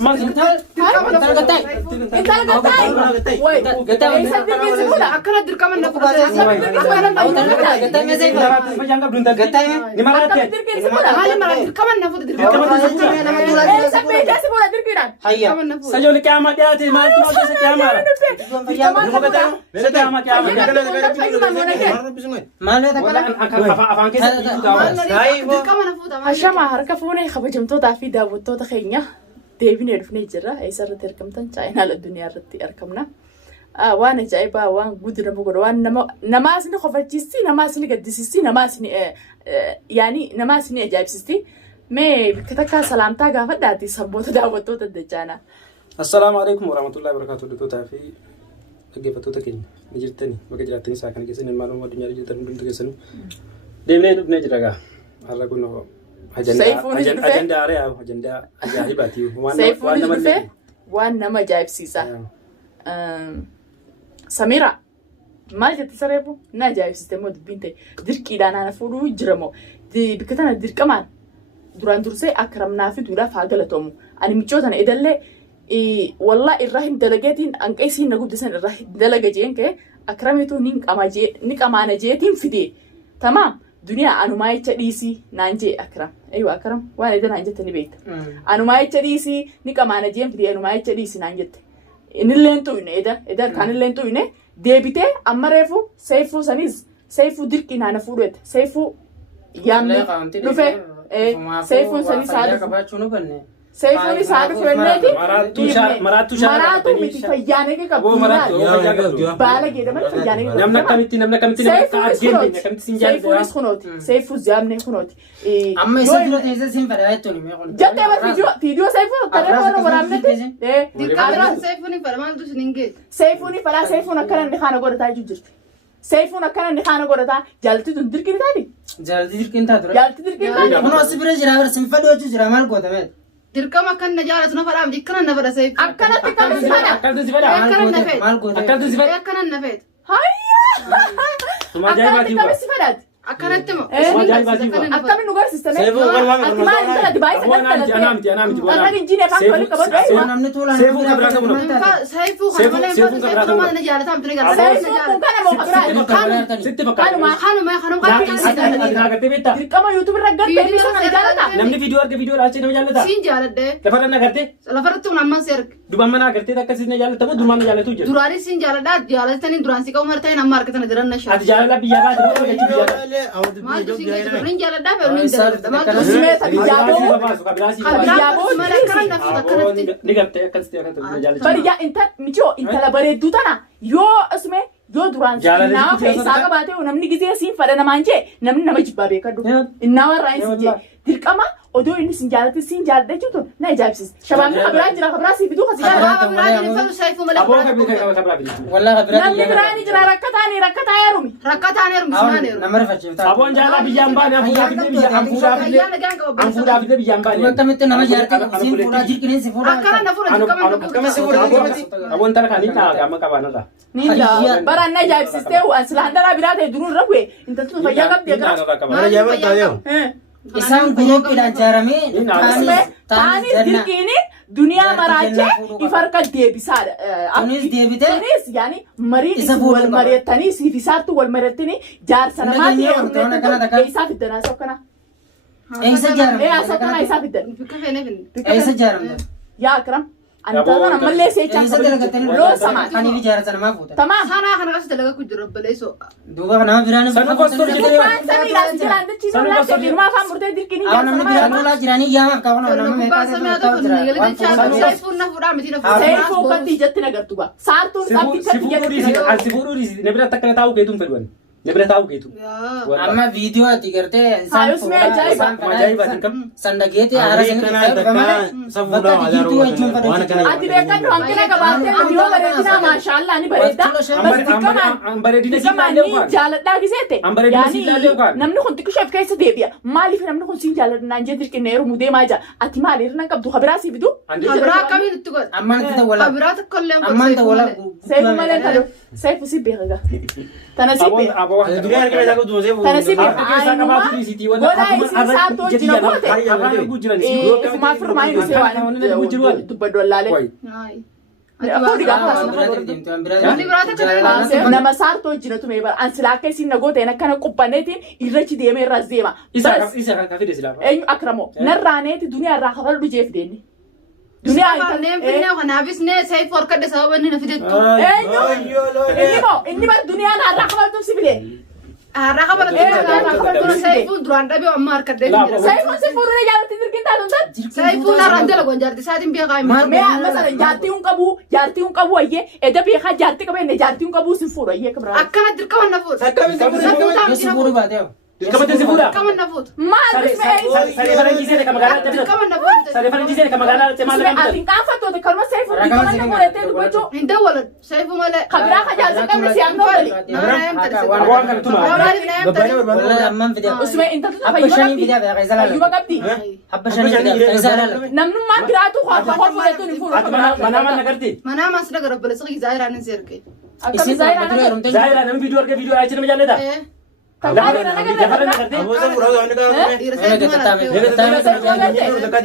ما انت قطعي انت قطعي وي قطعي يسدد اكل الدركم النفوذ قطعي ما زي فجأة بدون قطعي نمرات هاي مرات دركم النفوذ دركم هيا سجل كامات ياتي ما تمشي كامات ما له هشام هركفوني خبجمتو تعفي داوتو تخينيا deebinee dhufnee jirra eessarratti argamtan chaayinaa addunyaa irratti argamna waan ajaa'ibaa waan guddaa nama godha waan nama asni qofachiisti nama asni gaddisiisti nama asni yaani nama asni ajaa'ibsiisti mee bakka takka salaamtaa gaafadhaati sabboota daawwattoota dachaana. Assalaamu alaykum warahmatullahi wabarakatuh dhaggeeffatootaa fi dhaggeeffattoota keenya ni jirtanii bakka jiraatanii isaa kana keessatti maalummaa addunyaa jirtan hundumtu keessanuu deebinee dhufnee jirra gaa har'a kun agenda area agenda ajaa'ibati waan nama ajaa'ibsiisa Samira maal jetti sareefu na ajaa'ibsiiste moo dubbiin ta'e dirqiidhaan ana fuudhuu jiramoo bakka tana dirqamaan duraan dursee akramnaa fi duudhaaf haa galatoomu ani michootana edallee wallah irraa hin dalageetiin anqeesiin na guddisan irraa hin dalaga jeen ka'e akramitu ni qamaana jeetiin fidee tamaam dunia anumaa jecha dhiisii naan jee akram aywa akram waan edan naan jette ni beekta anumaa jecha dhiisii ni qamaana jeen fidee anumaa jecha dhiisii naan jette inilleen tuyne edan kanilleen tuyne deebitee amma reefu seefuu sanis seefuu dirqii naana fuudhete seefuu yaamne dhufe seefuun sanis haa dhufu سيفوني صار في النادي مراتو متي فيانة كي كابو بالا كده ما فيانة نمنا كمتي سيفوني خنوتي سيفو زامني خنوتي أما يسافر تيجي سيفون فرعتوني ما يقولون جت ما فيديو سيفون ترى ما ورامني دي سيفوني فرمان دوس نينجي سيفوني فلا سيفون أكلن نخانة قرة تاي جوجرت سيفون أكلن نخانة قرة تا جالتي تندر كده تاني جالتي كنتا ترى جالتي كنتا أنا أصبر جرا سيفون دوس جرا مال قوة dirqama kan najaaratu na fadhaam jikkana na fadha sayf akkanatti kan sifada akkanatti na fedha akkanatti sifada akkanatti na fedha hayya akkanatti kan sifada akkanatti mo akkanatti nu garsiistame akkanatti intala dibaayisa akkanatti anaamti anaan injiine afaan wali qabadhu namni tola seefuu kabraa qabna sayfu kana malee sayfu ma najaaratu amtine gara sayfu kana mo kabraa sitti fakkaata kanuma dirqama youtube irra garte bisa kana jaalata namni viidiyoo arga viidiyoo laalchee nama jaalata siin jaaladde lafarra na garte lafarratti kun amman seerg duban mana garte akkasii na jaalata moo duman na jaalatu jira duraani siin jaaladda jaalatani duraan si qabu martay namma arkatana jiran na shaa ati jaalala biyya baati moo gachi biyya maal siin jaaladda nin jaaladda fe nin jaaladda maal Smeta bijaaboo mala kana nafu akkanatti ni garte akkasii na jaalata bariya inta micho intala bareeddu tana yoo asme yoo duraan naa feesaa qabaatee namni gizee siin fadha namaan jee namni nama jibbaa beekadhu innaa warraa hin jee dirqama odoo inni siin jaalatti siin jaaladha jechuun na ijaabsis shabaabni kabiraa jira kabiraa sii fiduu kasi jira kabiraa jira falu sayfu mala aboo kabiraa biduu wallah kabiraa namni biraani jira rakkataa heerumi sinaan heerumi nama rifachiiftaa aboon jaalaa biyyaan baane hanfuudhaa fide biyyaan baane akkamitti nama jaartii siin fuudhaa jirqineen si fuudhaa akkana na fuudha dirqama akkama si fuudhaa aboon tara kan hin taa'aa amma qabaanirra Nila, barang na jabsiste wan selandara birate durun rawe. Inta tu fayya kap dia kan. mana jabat tayo isaan guruupidhaan jaaramee Tani dirqini dunia marache ifarka deebisaadha. Tunis deebite Tunis yani marii wal mari'atanii siifisattu wal mari'atanii jaarsa namaati isaa fiddana sokkana. eessa jaaramte Sokkana isaa fiddan. eessa jaaramte Yaa akram. Anta kana malee seechaa loo samaa. Ani fi jaarsa namaa fuuta Tamam. sana kana kas dalaga ku jiro baleeso duuba nama biraan Sanu kostor jedhee Sani ilaas jiraan dachi sana laafee dirmaa afaan murtee dirqini Awwa namni biraan lolaa jiraanii yaamaaf qaban nama meeqaa sayfu na fuudha miti na fuudha Seifuu katti ijatti nagartu ba. Saartuun sabti katti ijatti. Sifuru risi nebira takkana taa'u keetuun fedhuun nebira taa'u keetu. amma viidiyoo ati gartee Haa, usme ajaa'iba. Ajaa'ibaati kam. sandageetii haara sin Ati beekadhu hanqina qabaatee yoo bareedinaa maashaallah ni bareedda. Dirqamaan ni jaaladhaa giseete. Namni kun xiqqisheef keessa deebi'a. Maaliif namni kun siin jaaladnaan jee dirqinna yeroo mudee jaa. Ati maali irra qabdu habiraa sii fidu? habiraa akkamiin itti godha ammaan itti wala habiraa tokkollee ammaan ta wala Seifuu malee talo. Saifu si beeka. Tana si Abon beeka. abon. Dunia ni kita kudu mesti. Tana si beeka. Keessa qabaatu dhiisitii wanta Godaa isin saatoo jira goote. Afaan arguu jiran Ifumaa firmaa inni see waan dubba dollaalee. Fuudhi gaafa nama saartoo jinatu mee bara an silaa akka isin nagoota hin akkana qubbaneetiin irrachi deemee irraas deema. isa kan fide silaa. Eenyu akramoo narraaneeti duniyaa irraa kafalu jeef deenne. Duniyaa kanaafis nee Saifu harkadhe sababa inni na fidettu. inni bar duniyaa irraa kafaltuuf si fide. Har'a kabalatu Saifu duraan dhabe amma harkadhe jira. Saifuun si fuudhee jaalatti dirqin taatu taatu. Saifu narraan jala gonjaarti isaatiin beekaa himu. Mee masala jaartii hun qabu ayyee edda beekaa jaartii qabenne jaartii hun qabu si fuudhu ayyee kabira. Akkana dirqama na fuudhu. Yesu buru baate yaw. Dirqamatti si fuudha. Dirqama na fuudhu. Maal bismee. Saree faranjiisee kan magaalaa jabsa. Dirqama na fuudhu. Saree faranjiisee kan magaalaa jabsa maal Bismee ati qaanfattoota kalma Saifuun dirqama na godhatee dubbachuu. Hin dawwalan Saifu malee. Kabiraa ka jaarsa qabne si amnoo gali. Waan kana tuma. Wallahi amman fide. Usmee intaltu Abba shanii fide beeka isa fayyuma lala. qabdi. Abba shanii fide isa lala. Namnummaan biraatu hor fudhatu ni fuudhu. Mana mana gartee. Mana mas daga rabbala sigi zaahiraan hin seerge. Akkami zaayiraan akka. Zaahira namni viidiyoo argee viidiyoo achi nama jaallata. Tawaani na naga Lafa naga. gartee.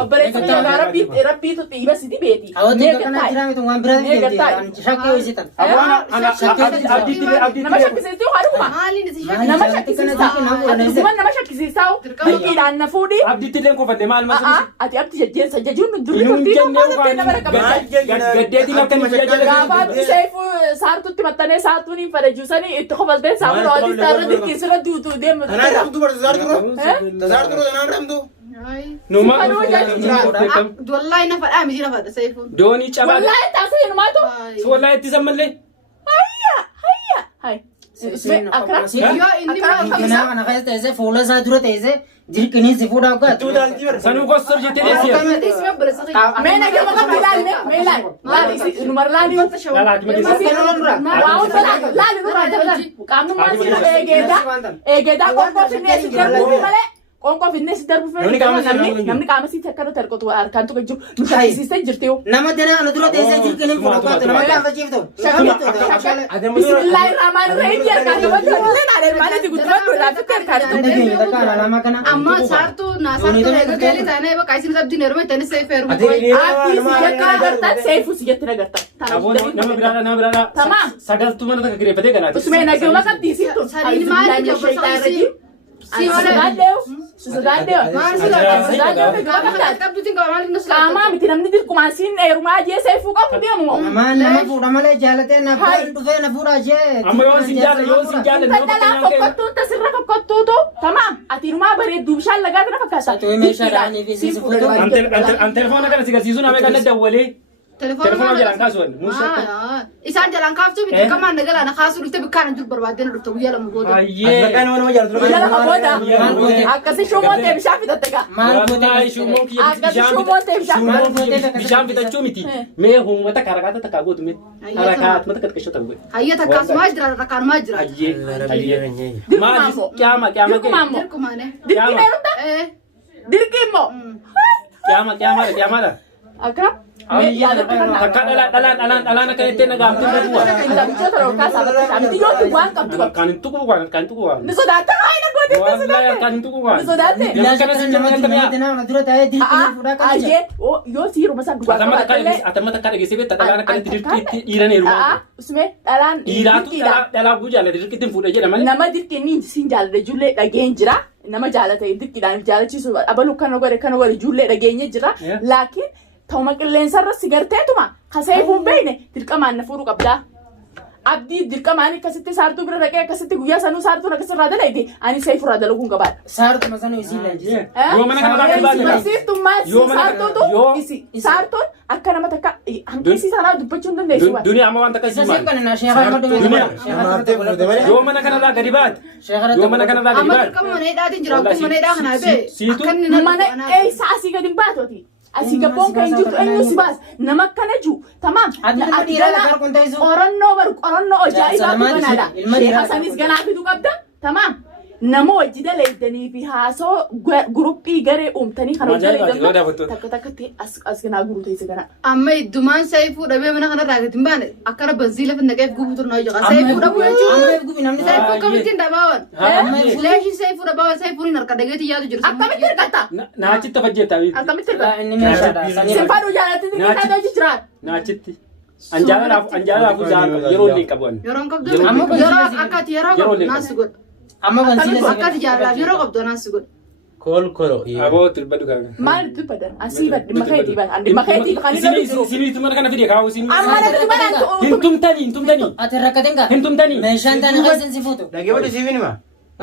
Abu Bakar Abu Rabbiitu dhiiba siti beeti. Awwaati kana jira mitu waan biraa deemte. Shakkii hojjetan. Nama shakkisiistuu haruma. Maaliin isi shakki? Nama shakkisiisaa. Nama shakkisiisaa. Dirqiidhaan na fuudhi. Abdiitti illee kofadde maal maal. Ati abdi jajjeensa jajuun durri turtii tokko nama rakkabeessa. Gaddeetiin akka inni tajaajila. Gaafa abdi Saifu saartutti maxxanee saartuun hin fadajuusanii itti kofaltee saamuna waliin taarra dirqiisira duutuu deemu. Tanaan ramtu bar tazar turu tanaan ramtu. Numa. Wallahi na fadhaa miti na fadha Saifu. Doonii cabaa. Wallahi taasisa hinumaatu. Wallahi itti sammallee. Hayya. Hay. Akra. Yoo inni Kana kana keessa teessee fuula isaa dura teessee dirqinii si fuudhaa gaatu. Sanuu gosa hojjetee deessiya. Mee nagee maqaa ilaali mee ilaali. Laali numar laali wanta shawaa. Laali nurraa dabala. Qaamnummaan si eegeedaa qoonqoo finnee si darbu malee. Qoonqoo finnee si darbu fedhe namni qaama si akkana tarqotu harkaan tuqa jiru nu shakkisiistee jirti yoo. Nama danaa ana dura teessee dirqinii fuudhaa gaatu nama gaaffachiiftu. Bismillaahi rahmaani rahiim harkaan qabatu illee naadee maalitti guddifadhu laafitti harkaan Dhageenya takka alaamaa kana. amma saartuu naasaartuu eega keelii taanee bakka isin sabdiin heerume tanis Saifu heerume. Abdii si jetti nagartan Saifu si jetti nagartan. Nama biraadha. Tamam. Sagaltuu mana takka kireeffatee ganaati. Usmee nagee maqaa dhiisiftu. Sadiin maali jabba Qaamaa miti namni dirqumaan siin heerumaa jee Saifuu qabu deemu. Amaan nama fuudha malee jaalatee na dhufee na fuudhaa jee. Amma yoo sin jaalle Daldalaa fokkottuun tasirra fokkottuutu. Tamam ati inumaa bareedduu bishaan lagaa kana fakkaata. Satu meeshaa dhaanii fi si fuudhuu. an telefoona kana si garsiisuun amee kan dawwalee. Telefoona jalaan kaasuun. Isaan jalaan kaaftuu miti kamaan nagalaa na kaasuu dhufte bikkaan jiru barbaadee na dhufte guyyaa lama booda. Ayyee. Guyyaa booda akkasii shumootee bishaan fitatte gaa. Wallahi shumoon kiyya bishaan bitachuu miti. Mee uummata karakaata takkaa gootu miti. Karakaat mata qaqqashoo ta'u. Hayya takkaasumaa jira rakkaanumaa jira. Ayyee. Maali kyaama Dirqumaane. Dirqii meerutta? Dirqii immoo. kyaamaadha. Akka Akka dhalaan akka itti nagaamtu dhabuwa. Kan hin tuqu waan. Ni sodaata haina godhe. Wallahi kan hin tuqu waan. Ni sodaate. Bilaasha kana namatti miidhagina ona dura taa'ee dirqinii fuudhaa kan jira. Ayyee yoo siiruma san dhugaa Atamma takka dhageessee beekta dhalaan akka itti dirqiitti dhiiran heerumaa. Usmee dhalaan Dhiiraatu dhalaa guu jaalladhe dirqiitti fuudhee jedha malee. nama dirqinni siin jaalladhe ijoollee dhageen jira. Nama jaalate dirqiidhaan jaalachiisu abaluu kana godhe ijoollee dhageenye jira. Laakiin ta'uma qilleensarra si garteetuma Saifuun beekne dirqamaan na fuudhuu qabdaa. Abdii dirqamaan akkasitti saartuu bira dhaqee akkasitti guyyaa sanuu saartuun akkasirraa dalagde ani Saifurraa dalaguun qabaadha. Saartuma sanuu isiin leenjise. Yoo mana kana baatee baatee barsiiftummaa saartuutu saartuun akka nama takka hanqisii sanaa dubbachuu hin dandeessu. Duniyaa amma waan takka Isa isiin seeqan na sheekha amma dhume. yoo mana kanarraa gadi baate yoo mana kanarraa gadi Amma baate dirqama mana hidhaatiin jira akkuma mana hidhaa kanaa bee. Siitu Mana eessa asii gadi hin baatoti. Asii gabboon kan jirtu eenyu si baas nama akkana jiru tamam. Ati nama dhiiraa lakar kun ta'isu. Qorannoo ajaa'ibaa kanaadha. Sheekha sanis ganaa fidu qabda tamam. nama wajji dalaydanii fi haasoo guruppii garee uumtanii kan hojii dalaydanii takka takkatti as ganaa guruu teesse kana. Amma iddumaan saayifuu dhabee mana kanarraa gadi hin baane akkana banzii lafa naqeef gubuu turna hojii saayifuu dhabuu jechuun saayifuu kamittiin dhabaawan. Leeshii saayifuu dhabaawan saayifuun hin harka dhageetii yaadu jiru. Akkamitti hirkata? Naachitti fajjeetaa biitti. Akkamitti hirkata? Sinfaaduu jaalatti hirkataa hojii jiraat. Naachitti. Anjaalaaf yeroo illee qaban. Yeroo qabdu yeroo akkati yeroo qabdu naasi godha. Amma banzii akkati jaalaaf yeroo qabdu naasi godha. Kolo. Aboo tilbadu kan. Maal dubbadan? Asii bad makeetii bad. Andi makeetii kan inni jiru. Siniitu mana kana fide kaa'u siniitu. Amma natti mana Hintumtanii. ati rakkateen gaa Hintumtanii. meeshaan tana keessan si fuutu Dhagee bada siifin hima.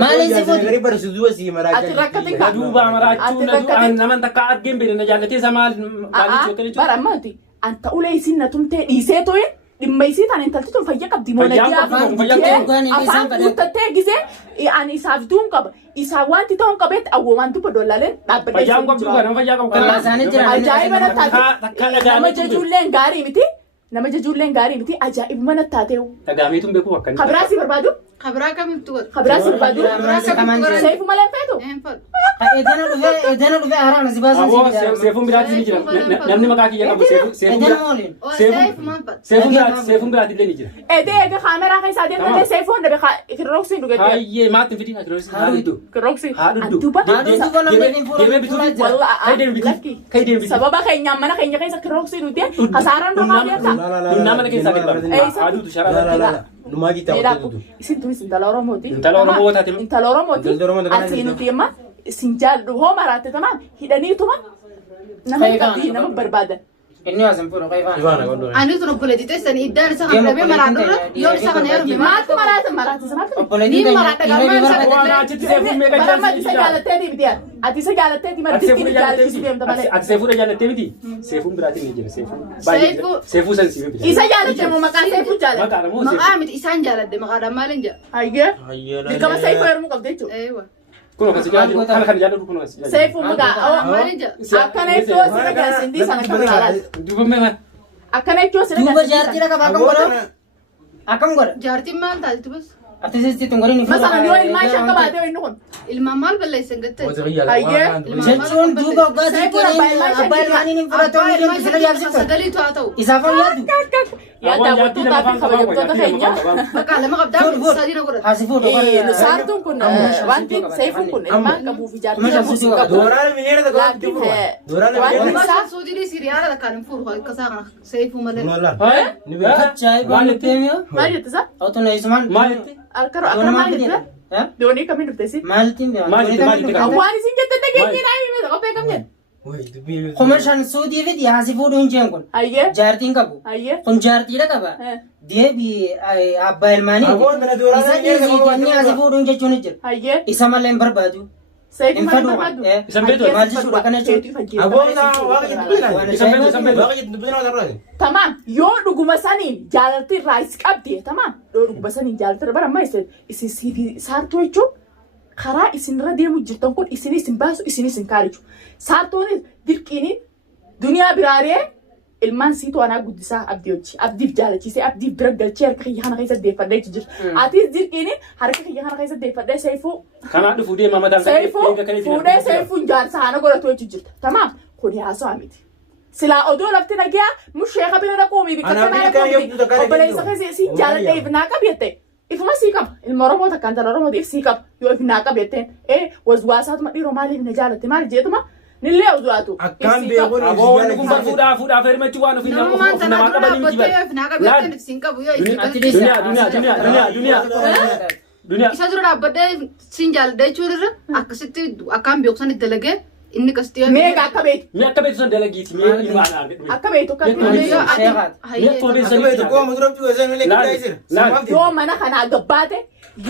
maaliin si fuutu Gari barsiisu du'a sii maraa ati rakkateen gaa. Duuba maraachuu naman takka argeen beekna jaallatee isaa maal jechuudha. Bara ammaati. Anta ulee isin na tumtee dhiisee too'ee dhimma isii tan intalti tun fayya qabdi afaan guuttattee gisee ani isaaf duun qaba isaa wanti ta'uun qabeetti awwoomaan dubba dollaaleen dhaabbatee Fayyaan qabdu kana fayyaa qabu Kallaa isaanii jiran. ajaa'iba nattaate nama jajuulleen gaarii miti nama jajuulleen gaarii miti ajaa'ibuma nattaatee dhagaameetuun beekuu akkanni. kabiraasii barbaadu Kabraa kamitti godha? kabiraasii barbaadu seefu malee feetu edana dhufee haaraan si baasan Aboo si seefuun biraatti ni jira. Namni maqaa kiyya qabu edana mooliin seefuun biraatti illee ni jira. edee eega kaameraa keessaa deemtee seefuun dhabe kirrooksiin dhugettee Hayyee maatti fidii akiroos haaduddu. kirrooksii Haaduddu. duuba Deemee bituu. Kayii deemee bituu. sababa keenyaan mana keenya keessa kirrooksii dhutee hasaaraan romaa beekta Dunnaa mana keessaa gadi haaduddu sharaa. Numaa gitaa Meedaaku hojjetu. isin tunis intala Oromooti. Intala Oromoo taate. Intala Oromooti. Intala Oromoo taate. Ati nuti amma isin jaalladhu hoo maraatte tamaan hidhaniituma nama qabdi nama barbaadan. inni waasan fuudhu qaifaan Ibaana godhu. Ani tun obboleetti teessanii iddaan isa kan dhabee maraadurra yoo isa kana heerume Maatu maraate samaatti. obboleettii Niin maraadha gammaa isa Waan achitti seefuun meeqa Baramma isa jaallatee jaalattee deemti ati isa jaalattee Ati marti seefuudha jaallattii deemta malee. ati seefuudha jaallattee miti. Seefuun biraatiin ni jira seefuun. Seefuu- Seefuu san siifin bita. Isa jaalattee moo maqaa seefuu jaalladha. Maqaadha moo seefuu? maqaa miti isaan jaaladde maqaadhaan maaliin jedha? Hayyee dirqama seefuu heerumuu qabdi jechuudha. Eewa. Kun akkasii jaalladhu kan jaalladhu kun akkasii jaalladhu. Seefuu mugaa Maaliin jedha? akkana iddoo sirna gaasindii sana kan ilaalaati. Duubamee maal? Akkana iddoo sirna duuba gaasindii jaartii sana. dhaqaba akkam godha akkam godha Jaartiin maal taati bas? ati sisti tun godhin Masana yoo ilmaan shan qabaatee inni kun. Ilmaan maal balleessan gattee? jechuun duuba oggaatii keenyaan abbaa ilmaaniin hin fudhatu Abbaa jedhu sirna jaabsiftu sagaliitu haa ta'u. isaaf fayyadu Yaa daawwattoota fi kabajamtoota keenya. Maqaa lama qabdaa sadii na godhata. haasi fuudhu Saartuun kun wanti seefuun kun ilmaan qabuu fi jaartii qabu. Dooraan mineera tokko Laakiin Dooraan wanti mineera. isaa Suutii siriyaala takkaan hin fuudhu akkasaa kana seefuu malee. Walaa. Ni beekaa. ajaa'ibaa nutti himiyo maal jette isaa? otoo isumaan Maalitti? Akkana maal jette? Doonii kamiin dhufte si? maaltiin Maalitti? Waan isin jette dhageenye naa himee qophee kam jedhe? kuma shan suutii fi haasi fuudhu hin jeen kun Hayyee jaartiin qabu hayyee. kun jaartiidha qaba deebii abbaa ilmaanii Aboon tana dooraan isa mineera dhiisii inni haasi tokko. fuudhu hin jechuun hin jiru Hayyee. isa malee hin barbaadu Seefu hin malee fadhu barbaadu. Isan beektu maal jechuudha kana jechuudha Aboon tana waaqa jettu bilaan. Isan beektu. Waaqa jettu bilaan warra. Tamam yoo dhuguma saniin jaalalti irraa is qabdi tamam yoo dhuguma saniin jaalalti irra bara amma isin saartuu jechuun karaa isinirra deemu jirtan kun isinis hin baasu isinis hin kaarichu saartuunis dirqiiniin duniyaa biraaree ilmaan siitu anaa guddisaa abdii hojii abdiif jaalachiisee abdiif bira galchee harka kiyya kana keessa deeffadhee jira atis dirqiiniin harka kiyya kana keessa deeffadhee seefuu Kanaa dhufuu deema mataan seefuu fuudhee seefuun jaarsa hana godhatu jechuun jirta tamam kun haasawaa miti. Silaa odoo lafti nagaa mushee qabina dhaquumi Anaa biyya kana eegdu takka obboleessa keessa si jaaladhee if naa qabeette ifuma sii qaba ilma Oromoo takkaan tala Oromootiif sii qaba yoo if naa qabeetteen waswaasaatuma dhiiroo maaliif na jaalatte maal jeetuma nillee udu'aatu. Akkaan beekuun Aboon kun fuudhaa feermachuu waan ofii Namummaan tanaa namaa dura qabanii miti dhaabbattee yoo if naa qabeetteen if siin qabu yoo Duniyaa. isa dura dhaabbadhee siin jaaladha jechuun irra akkasitti akkaan beekumsan itti dalagee inni qasti yoo Meeqa akka beetu Mee akka beektu san dalagiiti mee ilmaan argadhu. akka beetu akka Akka beektu koo muduraa fi gosa illee guddaa jira. yoo mana kanaa gabbaate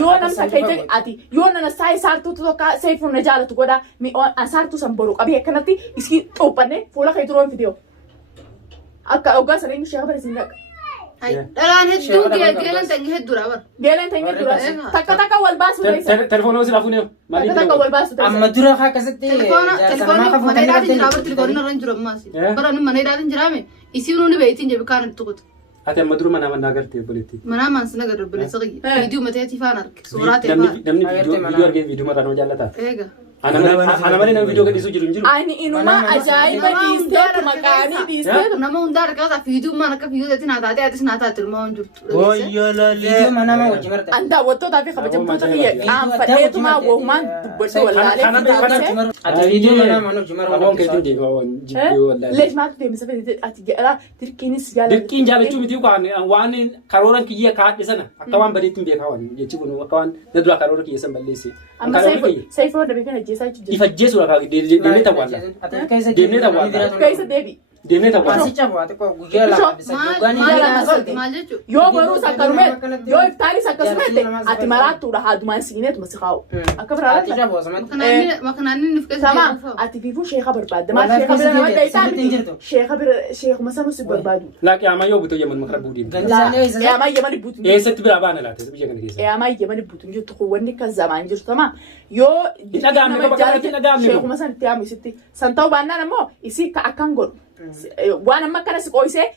yoo namsa keessa ati yoo nana saayii saartuutu tokko seefuun na jaalatu godha saartuu san boru qabee akkanatti iski xuuphanne fuula kee duroo fidee akka ogaa sana inni sheeka barisiin dhaqa. dhalaan hedduu geelan tangi hedduudha bara. Geeleen ta'e dura takka wal baasu ta'e Telefoonoo si laafuun takka wal baasu ta'e. amma dura akkasitti Telefoonni mana hidhaatiin jira bara telefoonni irra hin jiru ammaas. Bara inni mana hidhaatiin jiraame isiin hundi beektiin jebi kaan tuqutu. Ati amma duru mana agartee obboleettii. Mana amaan sana gad rabbilee saqii. Viidiyoo mateetii faan arge. Suuraa ta'e Namni faan. viidiyoo argee viidiyoo mataa nama jaallata. Eega. Ana malee nama viidiyoo gadhiisuu jiru hin jiru. Ani inuma ajaa'iba dhiisteetu maqaanii dhiisteetu. Nama hundaa argaa viidiyoo maan akka viidiyoo ta'e naa taatee atis naa taate ilmoo hin jirtu. Video mana ma wajji marta. An daawwattootaa fi kabajamtoota kiyya qaanfadheetumaa wohumaan dubbachuu wallaalee. Ati video mana ma wajji marta. Aboon keetiin deemaa waan jibbee wallaalee. Lees maatu deemisa fedhe ati jedhaa dirqiinis jaalladha. Dirqiin jaalachuu miti waan karooran kiyya kaadhe sana akka waan badeetti hin beekaa waan jechi kun akka waan na dura karoora kiyya san balleesse. Amma saifoo dhabe kana jeesaa jechuudha. Ifajjeesu akka deemnee tawwaalla. Deemnee tawwaalla. Keessa deebi. Deemnee tawwaalla. Wasicha bu'aate koo guyyaa lama bisa jooganii Maal jechuudha? Yoo baruus akkanume yoo iftaanis akkasumatti ati maraattuudha haadumaan siineetuma si kaa'u. Akka biraa ati jaboo samatti. Makanaanni nuuf keessa sama ati fiifuu sheeka barbaadda maal sheeka bira nama dhayisaa miti sheeka bira sheekuma sanuu si barbaadu. Laaqii amaa yoo butoo yaman makara buudhiin. Yaamaa yamani buutu. Eessatti biraa baana laata biyya kana keessa. Yaamaa yamani buutu jirtu kun wanni kan zamaan jirtu sama yoo sheekuma san itti yaamu isitti san ta'uu baannaan ammoo isii ka akkan godhu waan amma akkana si qooyisee